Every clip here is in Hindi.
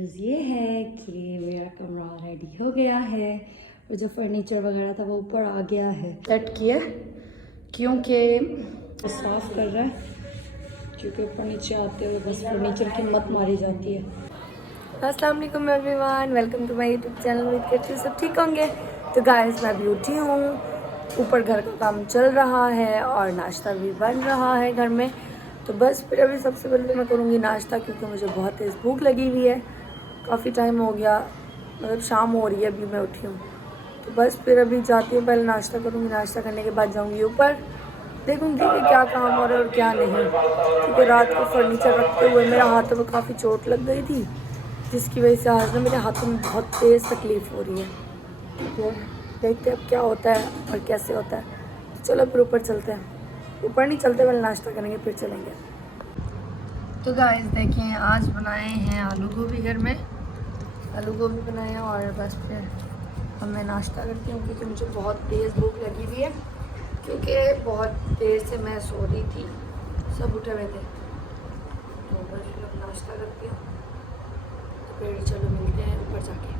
ये है कि मेरा कमरा रेडी हो गया है और जो फर्नीचर वगैरह था वो ऊपर आ गया है। सेट किया क्योंकि साफ कर रहा है, क्योंकि ऊपर नीचे आते हुए बस फर्नीचर की मत मारी जाती है। अस्सलाम वालेकुम everyone, welcome to my YouTube channel. उम्मीद करती हूँ सब ठीक होंगे। तो गाइस मैं भी उठी हूँ, ऊपर घर का काम चल रहा है और नाश्ता भी बन रहा है घर में। तो बस फिर अभी सबसे पहले मैं करूँगी नाश्ता, क्योंकि मुझे बहुत तेज़ भूख लगी हुई है। काफ़ी टाइम हो गया, मतलब शाम हो रही है, अभी मैं उठी हूँ। तो बस फिर अभी जाती हूँ, पहले नाश्ता करूँगी। नाश्ता करने के बाद जाऊँगी ऊपर, देखूँगी कि क्या काम हो रहा है और क्या नहीं, क्योंकि रात को फर्नीचर रखते हुए मेरे हाथों में काफ़ी चोट लग गई थी, जिसकी वजह से आज ना मेरे हाथों में बहुत तेज़ तकलीफ़ हो रही है। तो देखते हैं अब क्या होता है और कैसे होता है। तो चलो फिर ऊपर चलते हैं। ऊपर नहीं चलते, पहले नाश्ता करेंगे फिर चलेंगे। तो गाइस देखिए, आज बनाए हैं आलू गोभी घर में। आलू गोभी बनाए हैं और बस फिर अब मैं नाश्ता करती हूँ, क्योंकि मुझे बहुत तेज़ भूख लगी हुई है, क्योंकि बहुत देर से मैं सो रही थी, सब उठे हुए थे। तो बस फिर अब नाश्ता करती हूँ, तो फिर चलो मिलते हैं ऊपर जाके।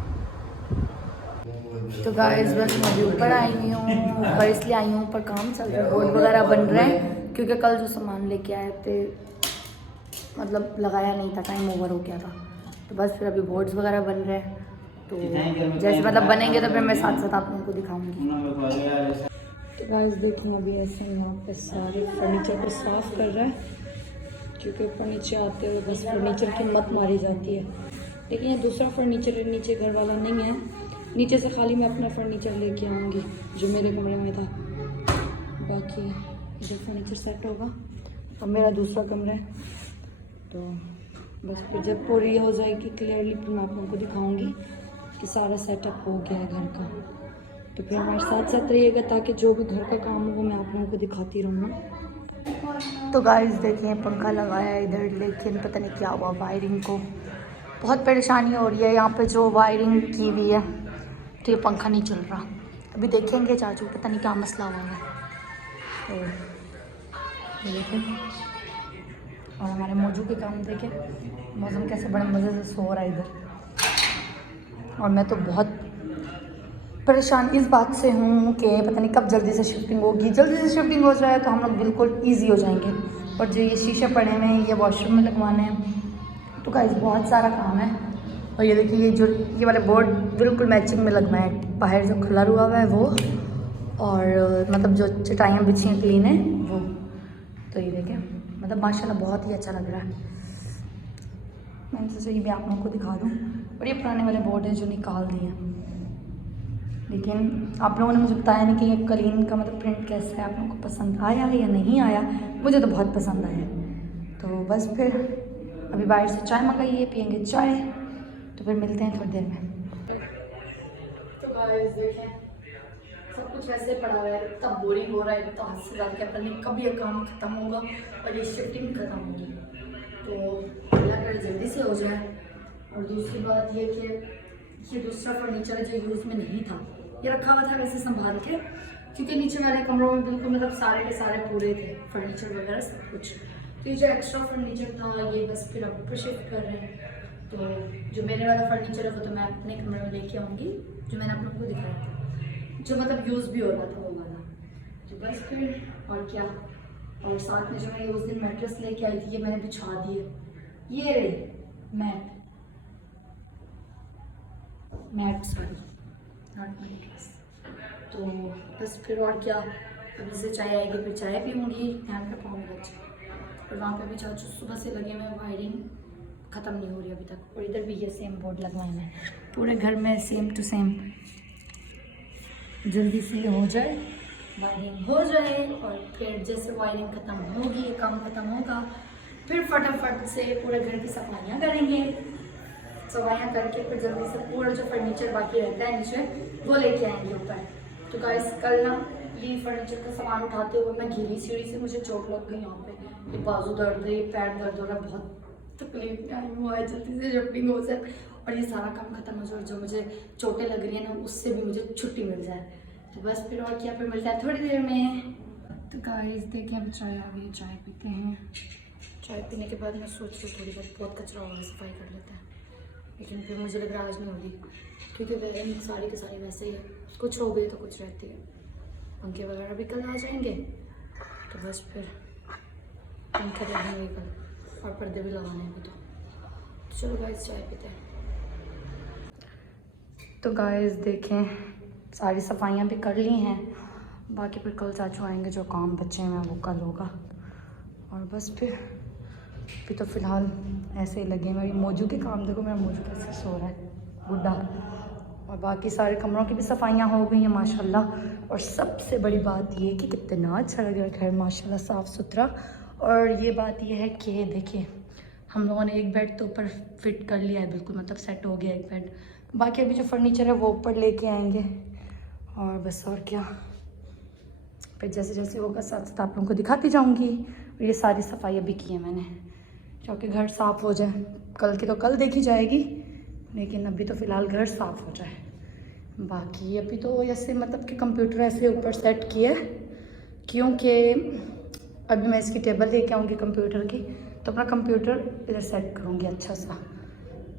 तो गाइस बस मैं अभी ऊपर आई हुई हूँ। ऊपर इसलिए आई हूँ, ऊपर काम चल रहा है, बोर्ड वगैरह बन रहे हैं, क्योंकि कल जो सामान लेके आए थे मतलब लगाया नहीं था, टाइम ओवर हो गया था। तो बस फिर अभी बोर्ड्स वगैरह बन रहे हैं, तो जैसे मतलब बनेंगे तो फिर मैं साथ साथ आप लोगों को दिखाऊंगी। तो गाइस देखिए, अभी ऐसे यहाँ पे सारे फर्नीचर को साफ कर रहा है, क्योंकि ऊपर नीचे आते हुए बस फर्नीचर की मत मारी जाती है। लेकिन ये दूसरा फर्नीचर है, नीचे घर वाला नहीं है। नीचे से खाली मैं अपना फर्नीचर लेके आऊँगी जो मेरे कमरे में था। बाकी जो फर्नीचर सेट होगा अब मेरा दूसरा कमरा है, तो बस फिर जब पूरी हो जाएगी क्लियरली फिर मैं आप लोगों को दिखाऊंगी कि सारा सेटअप हो गया है घर का। तो फिर हमारे साथ साथ रहिएगा, ताकि जो भी घर का काम हो वो मैं आप लोगों को दिखाती रहूँगा। तो गाइस देखिए, पंखा लगाया है इधर, लेकिन पता नहीं क्या हुआ, वायरिंग को बहुत परेशानी हो रही है। यहाँ पे जो वायरिंग की हुई है, तो ये पंखा नहीं चल रहा। अभी देखेंगे चाचू, पता नहीं क्या मसला हुआ है। तो ये देखें, और हमारे मौजू के काम देखें, मौसम कैसे बड़े मज़े से सो रहा है इधर। और मैं तो बहुत परेशान इस बात से हूँ कि पता नहीं कब जल्दी से शिफ्टिंग होगी। जल्दी से शिफ्टिंग हो जाए तो हम लोग बिल्कुल ईजी हो जाएंगे। और जो ये शीशे पड़े हुए हैं, ये वॉशरूम में लगवाने हैं, तो गाइस बहुत सारा काम है। और ये देखिए, ये वाले बोर्ड बिल्कुल मैचिंग में लगवाए हैं। बाहर जो कलर हुआ है वो, और मतलब जो चटाइयाँ बिछी हैं क्लीन है वो। तो ये देखें, मतलब माशाल्लाह बहुत ही अच्छा लग रहा है। मैंने सोचा ये भी आप लोगों को दिखा दूँ। और ये पुराने वाले बोर्ड है जो निकाल दिए हैं, लेकिन आप लोगों ने मुझे बताया नहीं कि ये कलीन का मतलब प्रिंट कैसा है, आप लोगों को पसंद आया है या नहीं आया। मुझे तो बहुत पसंद आया। तो बस फिर अभी बाहर से चाय मंगाई है, पियेंगे चाय, तो फिर मिलते हैं थोड़ी देर में। तो गाइस देखें, सब कुछ वैसे पड़ा हुआ है, इतना बोरिंग हो रहा है, तो हद से ज़्यादा पता नहीं कब ये काम खत्म होगा और ये शिफ्टिंग खत्म होगी। तो अल्लाह करे जल्दी से हो जाए। और दूसरी बात ये कि ये दूसरा फर्नीचर जो यूज़ में नहीं था, ये रखा हुआ था वैसे संभाल के, क्योंकि नीचे वाले कमरों में बिल्कुल मतलब सारे के सारे पूरे थे, फर्नीचर वगैरह सब कुछ। तो ये जो एक्स्ट्रा फर्नीचर था ये बस फिर अब ऊपर शिफ्ट कर रहे हैं। तो जो मेरे वाला फर्नीचर है वो तो मैं अपने कमरे में लेके आऊँगी, जो मैंने आप लोगों को दिखाया था, जो मतलब यूज़ भी हो रहा था वो वाला। तो बस फिर और क्या। और साथ में जो मैं उस दिन मैट्रेस लेके आई थी, ये मैंने बिछा दी है। ये रही मैट्स वाली, नॉट मैट्रेस। तो बस फिर और क्या, अभी से चाय आएगी फिर चाय पीऊँगी, ध्यान पे पाऊँगी बच्चे। और वहाँ पे भी चाचू सुबह से लगे हुए, वायरिंग ख़त्म नहीं हो रही अभी तक। और इधर भी ये सेम बोर्ड लगवाए हैं पूरे घर में, सेम टू सेम। जल्दी से हो जाए, वायरिंग हो जाए, और फिर जैसे वायरिंग ख़त्म होगी, ये काम ख़त्म होगा, फिर फटाफट से पूरे घर की सफाइयाँ करेंगे। सफाइयाँ करके फिर जल्दी से पूरा जो फर्नीचर बाकी रहता है नीचे वो लेके आएंगे ऊपर। तो गाइस कल ना ये फर्नीचर का सामान उठाते हुए मैं गिरी, सीढ़ी से मुझे चोट लग गई यहाँ पे। ये बाजू दर्द है, ये पैर दर्द हो रहा है, बहुत तकलीफ टाइम हुआ है। जल्दी से शिफ्टिंग हो जाए और ये सारा काम खत्म हो जाए, जो मुझे चोटें लग रही है ना उससे भी मुझे छुट्टी मिल जाए। तो बस फिर और क्या, फिर मिलता है थोड़ी देर में। तो गाइस देखिए, अब चाय आ गई, चाय पीते हैं। चाय पीने के बाद मैं सोच रही हूँ थोड़ी बहुत कचरा होगा, सफाई कर लेते हैं। लेकिन फिर मुझे लग रहा आज नहीं होगी, क्योंकि वायरिंग सारी की सारी वैसे ही है, कुछ हो गई तो कुछ रहती है। पंखे वगैरह भी कल आ जाएंगे, तो बस फिर पंखे देखेंगे कल, और पर्दे भी लगाने हैं अभी तो चलो गाइस चाय पीते हैं। तो गाइस देखें सारी सफाइयाँ भी कर ली हैं, बाकी फिर कल चाचू आएंगे, जो काम बचे हैं वो कल होगा। और बस फिर अभी तो फ़िलहाल ऐसे ही लगे। मेरी मौजू के काम देखो, मेरा मौजू कैसे सो रहा है बुढ़ा। और बाकी सारे कमरों की भी सफाइयाँ हो गई हैं माशाल्लाह। और सबसे बड़ी बात ये कि कितना अच्छा लग रहा है घर माशाल्लाह, साफ़ सुथरा। और ये बात ये है कि देखिए हम लोगों ने एक बेड तो ऊपर फिट कर लिया है, बिल्कुल मतलब सेट हो गया एक बेड। बाकी अभी जो फर्नीचर है वो ऊपर लेके आएंगे, और बस और क्या, फिर जैसे जैसे होगा साथ साथ आप लोगों को दिखाती जाऊंगी। और ये सारी सफाई अभी की है मैंने, क्योंकि घर साफ़ हो जाए। कल की तो कल देखी जाएगी, लेकिन अभी तो फ़िलहाल घर साफ़ हो जाए। बाकी अभी तो ऐसे मतलब कि कंप्यूटर ऐसे ऊपर सेट किया है, क्योंकि अभी मैं इसकी टेबल लेके आऊँगी कंप्यूटर की, तो अपना कंप्यूटर इधर सेट करूँगी अच्छा सा।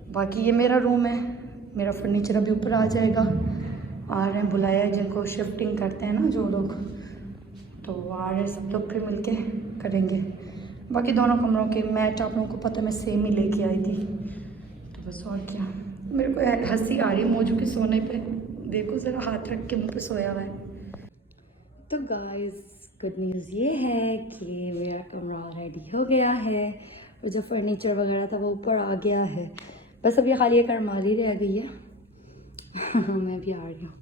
बाकी ये मेरा रूम है, मेरा फर्नीचर अभी ऊपर आ जाएगा। आ रहे हैं, बुलाया है जिनको शिफ्टिंग करते हैं ना जो लोग, तो आ रहे हैं सब लोग, फिर मिलके करेंगे। बाकी दोनों कमरों के मैट आप लोगों को पता है मैं सेम ही लेके आई थी, तो बस और क्या। मेरे को हंसी आ रही है मौजू के सोने पे, देखो ज़रा हाथ रख के मुँह पे सोया हुआ है। तो गाइस गुड न्यूज़ ये है कि मेरा कमरा रेडी हो गया है, और जो फर्नीचर वगैरह था वो ऊपर आ गया है। बस अभी खाली एक अलमारी रह गई है मैं भी आ रही हूँ।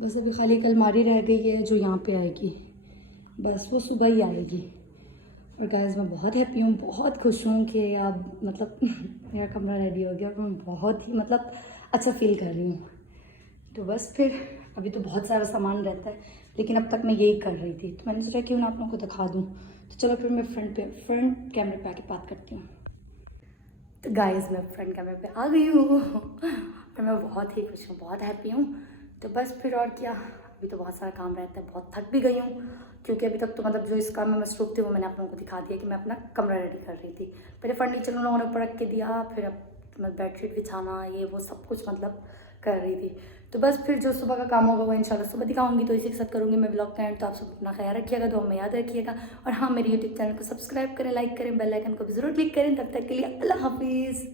बस अभी खाली एक अलमारी रह गई है जो यहाँ पे आएगी, बस वो सुबह ही आएगी। और गाइस मैं बहुत हैप्पी हूँ, बहुत खुश हूँ कि अब मतलब मेरा कमरा रेडी हो गया, और मैं बहुत ही मतलब अच्छा फील कर रही हूँ। तो बस फिर अभी तो बहुत सारा सामान रहता है, लेकिन अब तक मैं यही कर रही थी, तो मैंने सोचा क्यों ना आप लोगों को दिखा दूँ। तो चलो फिर मैं फ्रंट कैमरे पे आके बात करती हूँ। तो गाइस मैं फ्रंट कैमरे पे आ गई हूँ और मैं बहुत ही खुश हूँ, बहुत हैप्पी हूँ। तो बस फिर और क्या, अभी तो बहुत सारा काम रहता है, बहुत थक भी गई हूँ, क्योंकि अभी तक तो मतलब जो इस काम में मसरूफ़ थी वो मैंने आप लोगों को दिखा दिया कि मैं अपना कमरा रेडी कर रही थी। पहले फर्नीचर उन लोगों ने ऊपर रख के दिया, फिर अब मैं बेडशीट बिछाना ये वो सब कुछ मतलब कर रही थी। तो बस फिर जो सुबह का काम होगा वो इंशाल्लाह सुबह दिखाऊंगी, तो इसी के साथ करूँगी मैं ब्लॉग का एंड। तो आप सब अपना ख्याल रखिएगा, तो हमें याद रखिएगा, और हाँ मेरे यूट्यूब चैनल को सब्सक्राइब करें, लाइक करें, बेल आइकन को भी ज़रूर क्लिक करें। तब तक के लिए अल्लाह हाफिज़।